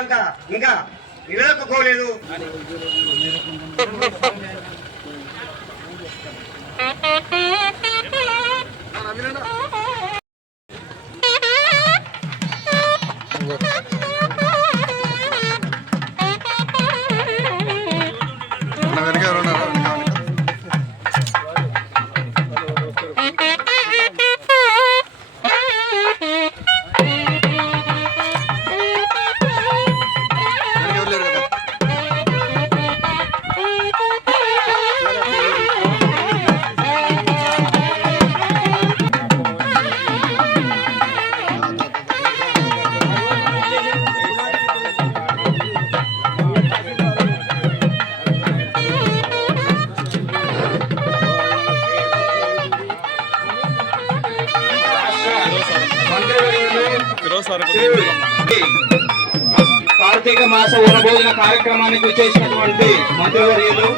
అంతా ఇంకా నిలదొక్కుకోలేదు. కార్తీక మాస వనభోజన కార్యక్రమానికి వచ్చేసినటువంటి మంత్రివర్యులు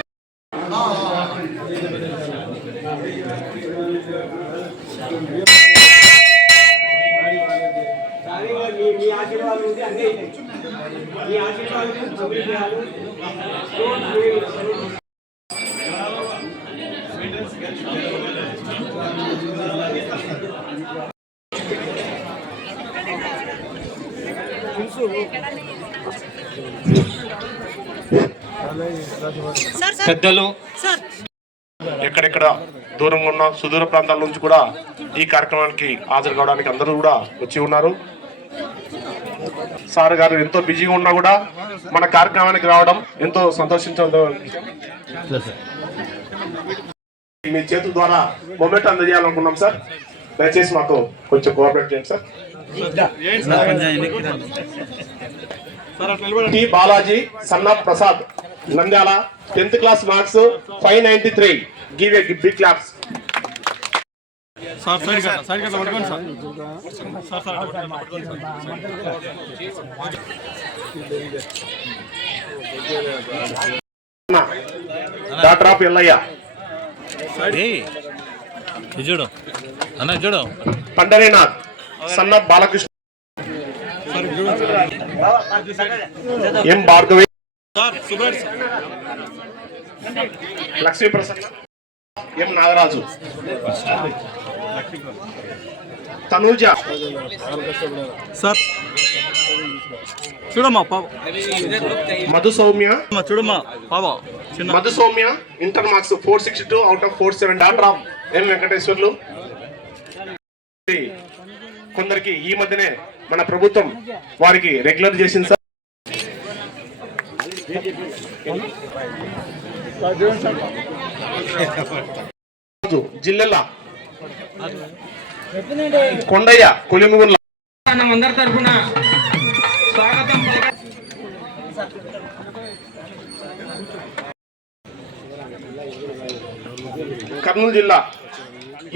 పెద్దలు ఎక్కడెక్కడ దూరంగా ఉన్న సుదూర ప్రాంతాల నుంచి కూడా ఈ కార్యక్రమానికి హాజరు కావడానికి అందరూ కూడా వచ్చి ఉన్నారు. సార్ గారు ఎంతో బిజీగా ఉన్నా కూడా మన కార్యక్రమానికి రావడం ఎంతో సంతోషించడం. మీ చేతుల ద్వారా మొమెంట్ అందజేయాలనుకున్నాం సార్. దయచేసి మాకు కొంచెం కోఆపరేట్ చేయండి sir. T Balaji son of Prasad Nandyala 10th class marks 593. Give a big claps. Daughter of Ellaiah Pandarinath son of Balakrishna M Bhargavi Lakshmi Prasanna M Nagaraju Tanuja sir చూడమ్మా మధు సౌమ్య చూడమ్మా Madhu Soumya inter marks 462 out of 47. Daughter of M Venkateswarlu. కొందరికి ఈ మధ్యనే మన ప్రభుత్వం వారికి రెగ్యులర్ చేసింది సార్. జిల్లెల కొండయ్య కొలిముగుల అందరి తరఫున స్వాగతం. కర్నూలు జిల్లా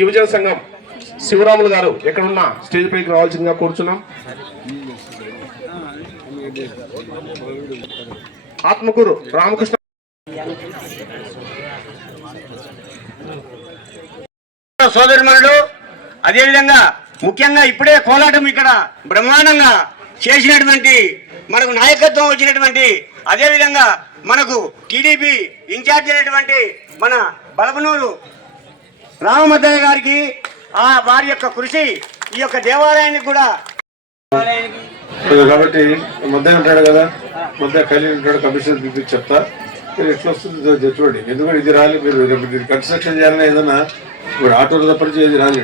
యువజన సంఘం శివరాములు గారు ఎక్కడున్నా స్టేజ్ పైకి రావాల్సిందిగా కోరుచున్నాం. ఆత్మకూరు రామకృష్ణ సోదరిమణులు, అదేవిధంగా ముఖ్యంగా ఇప్పుడే కోలాటం ఇక్కడ బ్రహ్మాండంగా చేసినటువంటి మనకు నాయకత్వం వచ్చినటువంటి, అదేవిధంగా మనకు టీడీపీ ఇన్ఛార్జ్ అయినటువంటి మన బలపనూరు రామమద్దయ్య గారికి వారి యొక్క కృషి ఈ యొక్క దేవాలయానికి కూడా. కాబట్టి మధ్య ఉంటాడు కదా, మధ్య కలిగి ఉంటాడు. కమిషనర్ పిలిపించి చెప్తా మీరు ఎట్లా వస్తుందో చూడండి. ఎందుకంటే ఇది రాలి మీరు కన్స్ట్రక్షన్ చేయాలని ఏదన్నా ఇప్పుడు ఆటోలు తప్పనించి ఏది రాలి,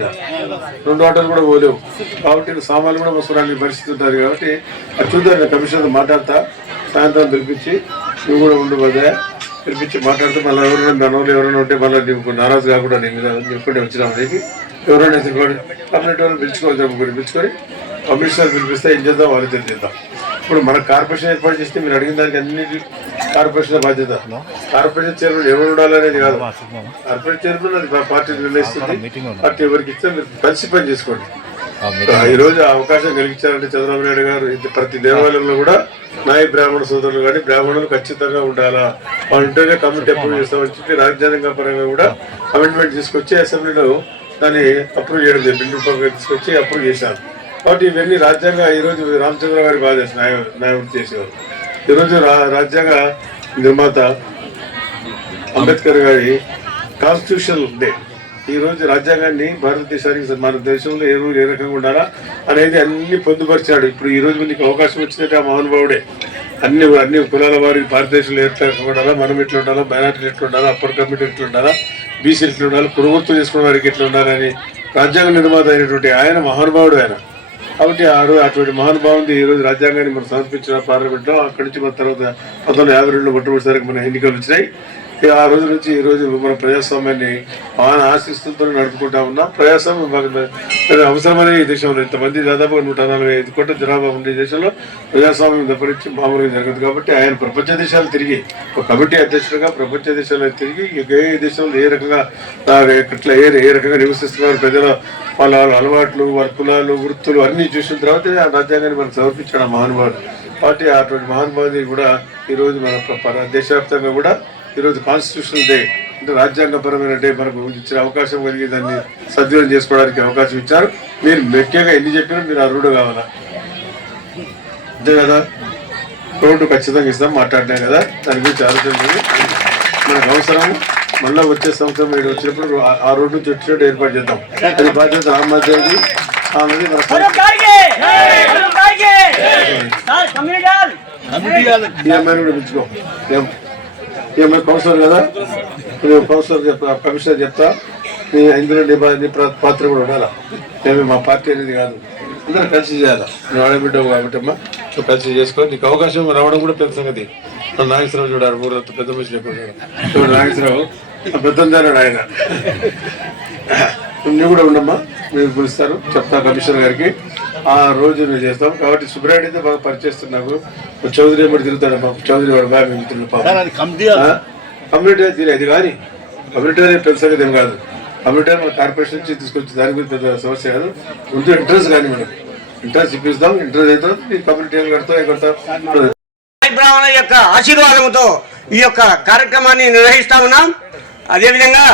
2 ఆటోలు కూడా పోలేవు. కాబట్టి సామాన్లు కూడా మోసరాని పరిస్థితి ఉంటుంది. కాబట్టి అది చూద్దాం. కమిషనర్ మాట్లాడతా, సాయంత్రం పిలిపించి నువ్వు కూడా ఉండు మధ్య పిలిపించి మాట్లాడితే మళ్ళీ ఎవరైనా మనోళ్ళు ఎవరైనా ఉంటే మళ్ళీ నీకు నారాజు కాకుండా నీ మీద చెప్పుకుంటే వచ్చినామని చెప్పి ఎవరైనా కమ్యూనిటీ వాళ్ళు పిలుచుకొని కమిషనర్ పిలిపిస్తే ఏం చేద్దాం వాళ్ళు చేద్దాం. ఇప్పుడు మన కార్పొరేషన్ ఏర్పాటు చేస్తే మీరు అడిగిన దానికి అన్నిటి కార్పొరేషన్ బాధ్యత. కార్పొరేషన్ చైర్మన్ ఎవరు ఉండాలనేది కాదు, కార్పొరేషన్ చైర్మన్ అది పార్టీ నిర్ణయిస్తుంది. పార్టీ ఎవరికి ఇస్తే మీరు కలిసి పని చేసుకోండి. ఈ రోజు అవకాశం కలిగించారంటే చంద్రబాబు నాయుడు గారు ప్రతి దేవాలయంలో కూడా నాయ బ్రాహ్మణ సోదరులు కానీ బ్రాహ్మణులు ఖచ్చితంగా ఉండాలా, వాళ్ళు ఉంటేనే కమిటీ అప్రూవ్ చేస్తామని చెప్పి రాజ్యాంగ పరంగా కూడా అమెండ్మెంట్ తీసుకొచ్చి అసెంబ్లీలో దాన్ని అప్రూవ్ చేయడం జరిగింది. బిల్లు పరంగా తీసుకొచ్చి అప్రూవ్ చేశారు. కాబట్టి ఇవన్నీ రాజ్యాంగ ఈరోజు రామచంద్ర గారి బాధ న్యాయమూర్తి చేసేవారు. ఈరోజు రాజ్యాంగ నిర్మాత అంబేద్కర్ గారి కాన్స్టిట్యూషనల్ డే. ఈ రోజు రాజ్యాంగాన్ని భారతదేశానికి మన దేశంలో ఏ రోజు ఏ రకంగా ఉండాలా అనేది అన్ని పొందుపరిచాడు. ఇప్పుడు ఈ రోజు నీకు అవకాశం వచ్చిందంటే ఆ మహానుభావుడే అన్ని కులాల వారికి భారతదేశంలో ఎట్లా ఉండాలా, మనం ఎట్లా ఉండాలా, మైనార్టీలు ఎట్లా ఉండాలా, అప్పర్ కమిటీ ఎట్లా ఉండాలా, బీసీలు ఎట్లా ఉండాలి, పురుగుర్తు చేసుకున్న వారికి ఎట్లా ఉండాలని రాజ్యాంగ నిర్మాత అయినటువంటి ఆయన మహానుభావుడు ఆయన. కాబట్టి అటువంటి మహానుభావుని ఈ రోజు రాజ్యాంగాన్ని మనం సమర్పించిన పార్లమెంట్లో అక్కడి నుంచి మన తర్వాత 1952లో మొట్టమొదటిసారికి మన ఎన్నికలు వచ్చినాయి. ఆ రోజు నుంచి ఈ రోజు మన ప్రజాస్వామ్యాన్ని ఆశిస్తులతో నడుపుకుంటా ఉన్నాం. ప్రజాస్వామ్యం అవసరమనే ఈ దేశంలో ఇంతమంది దాదాపుగా 145 కోట్ల జనాభా ఉండే దేశంలో ప్రజాస్వామ్యం తప్పనించి మామూలుగా జరగదు. కాబట్టి ఆయన ప్రపంచ దేశాలు తిరిగి ఒక కమిటీ అధ్యక్షుడిగా ప్రపంచ దేశాల్లో తిరిగి ఏ దేశంలో ఏ రకంగా ఎట్లా ఏ రకంగా నివసిస్తున్నారు ప్రజల వాళ్ళ అలవాట్లు, వాళ్ళ కులాలు, వృత్తులు అన్ని చూసిన తర్వాత ఆ రాజ్యాంగాన్ని మనం సమర్పించాడు ఆ మహానుభావుడు. కాబట్టి అటువంటి మహానుభావుని కూడా ఈరోజు మన దేశవ్యాప్తంగా కూడా ఈరోజు కాన్స్టిట్యూషనల్ డే అంటే రాజ్యాంగపరమైన డే మనకు ఇచ్చిన అవకాశం కలిగి దాన్ని సద్వినియోగం చేసుకోవడానికి అవకాశం ఇచ్చారు. మీరు ముఖ్యంగా ఎన్ని చెప్పినా మీరు అర్హుడు కావాలా, అంతే కదా. రోడ్డు ఖచ్చితంగా ఇస్తాం మాట్లాడినాం కదా, దాని గురించి ఆలోచించండి. మనకు అవసరం మళ్ళీ వచ్చే సంవత్సరం మీరు వచ్చినప్పుడు ఆ రోడ్డు నుంచి వచ్చినట్టు ఏర్పాటు చేద్దాం. అది బాధ్యత రామ్మాదేవి ఆమెది కూడా పిలుచుకో. ఏమైనా కౌన్సిలర్ కదా, కౌన్సిలర్ చెప్తా, కమిషనర్ చెప్తా, ఇందులో నీ పాత్ర కూడా ఉండాలా. మేము మా పార్టీ అనేది కాదు, అందరూ కలిసి చేయాలా. నువ్వు ఆడబిడ్డవు కాబట్టి అమ్మా నువ్వు కలిసి చేసుకో. నీకు అవకాశం రావడం కూడా పెద్ద సంగతి. నాగేశ్వరరావు చూడారు ఊరంతా పెద్ద మనిషి లేకుండా నాగేశ్వరరావు పెద్ద ఆయన. నువ్వు కూడా ఉండమ్మా, మీరు పిలుస్తారు చెప్తా కమిషనర్ గారికి. ఆ రోజు నువ్వు చేస్తాం. కాబట్టి సుబ్రాయుడు అయితే బాగా పరిచయిస్తాను నాకు. చౌదరి ఏమిటి తిరుగుతాడమ్మా, చౌదరి వాడు బాగా మిగులుతుంది. కమ్యూనిటీ తీరే అది కానీ కమ్యూనిటీ అనేది పెద్ద సంగతి ఏం కాదు. కమ్యూనిటీ మన కార్పొరేషన్ నుంచి తీసుకొచ్చి దాని గురించి పెద్ద సమస్య కాదు. ముందు ఇంట్రెస్ట్ కానీ మనకు ఇంట్రెస్ట్ ఇప్పిస్తాం. ఇంట్రెస్ట్ అయిన తర్వాత నీ కమ్యూనిటీ కడతాం. బ్రాహ్మణ యొక్క ఆశీర్వాదంతో ఈ యొక్క కార్యక్రమాన్ని నిర్వహిస్తా ఉన్నాం. అదేవిధంగా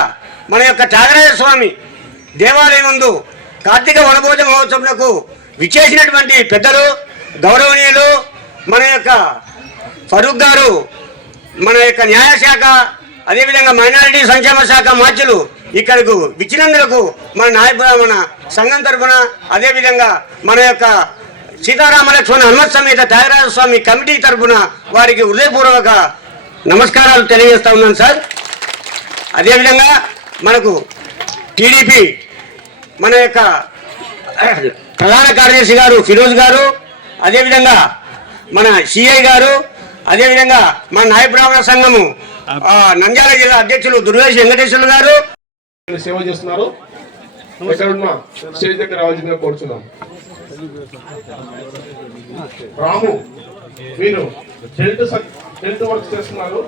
మన యొక్క త్యాగరాజ స్వామి దేవాలయం ముందు కార్తీక వనభోజ మహోత్సవంకు విచ్చేసినటువంటి పెద్దలు గౌరవనీయులు మన యొక్క ఫరూక్ గారు, మన యొక్క న్యాయశాఖ, అదేవిధంగా మైనారిటీ సంక్షేమ శాఖ మార్చులు ఇక్కడకు విచ్చినందులకు మన సంఘం తరఫున, అదేవిధంగా మన యొక్క సీతారామలక్ష్మణ హనుమత్ సమేత త్యాగరాజ స్వామి కమిటీ తరఫున వారికి హృదయపూర్వక నమస్కారాలు తెలియజేస్తా ఉన్నాను సార్. అదేవిధంగా మనకు టీడీపీ మన యొక్క ప్రధాన కార్యదర్శి గారు ఫిరోజ్ గారు, అదేవిధంగా మన సిఐ గారు, అదేవిధంగా మన నాయ బ్రాహ్మణ సంఘము నంద్యాల జిల్లా అధ్యక్షులు దుర్వేష్ వెంకటేశ్వర్లు గారు సేవ చేస్తున్నారు. ఎక్కడున్నా స్టేజ్ దగ్గర రావాల్సిందిగా కోరుచున్నాం. రాము మీరు టెంట్ వర్క్ చేస్తున్నారు.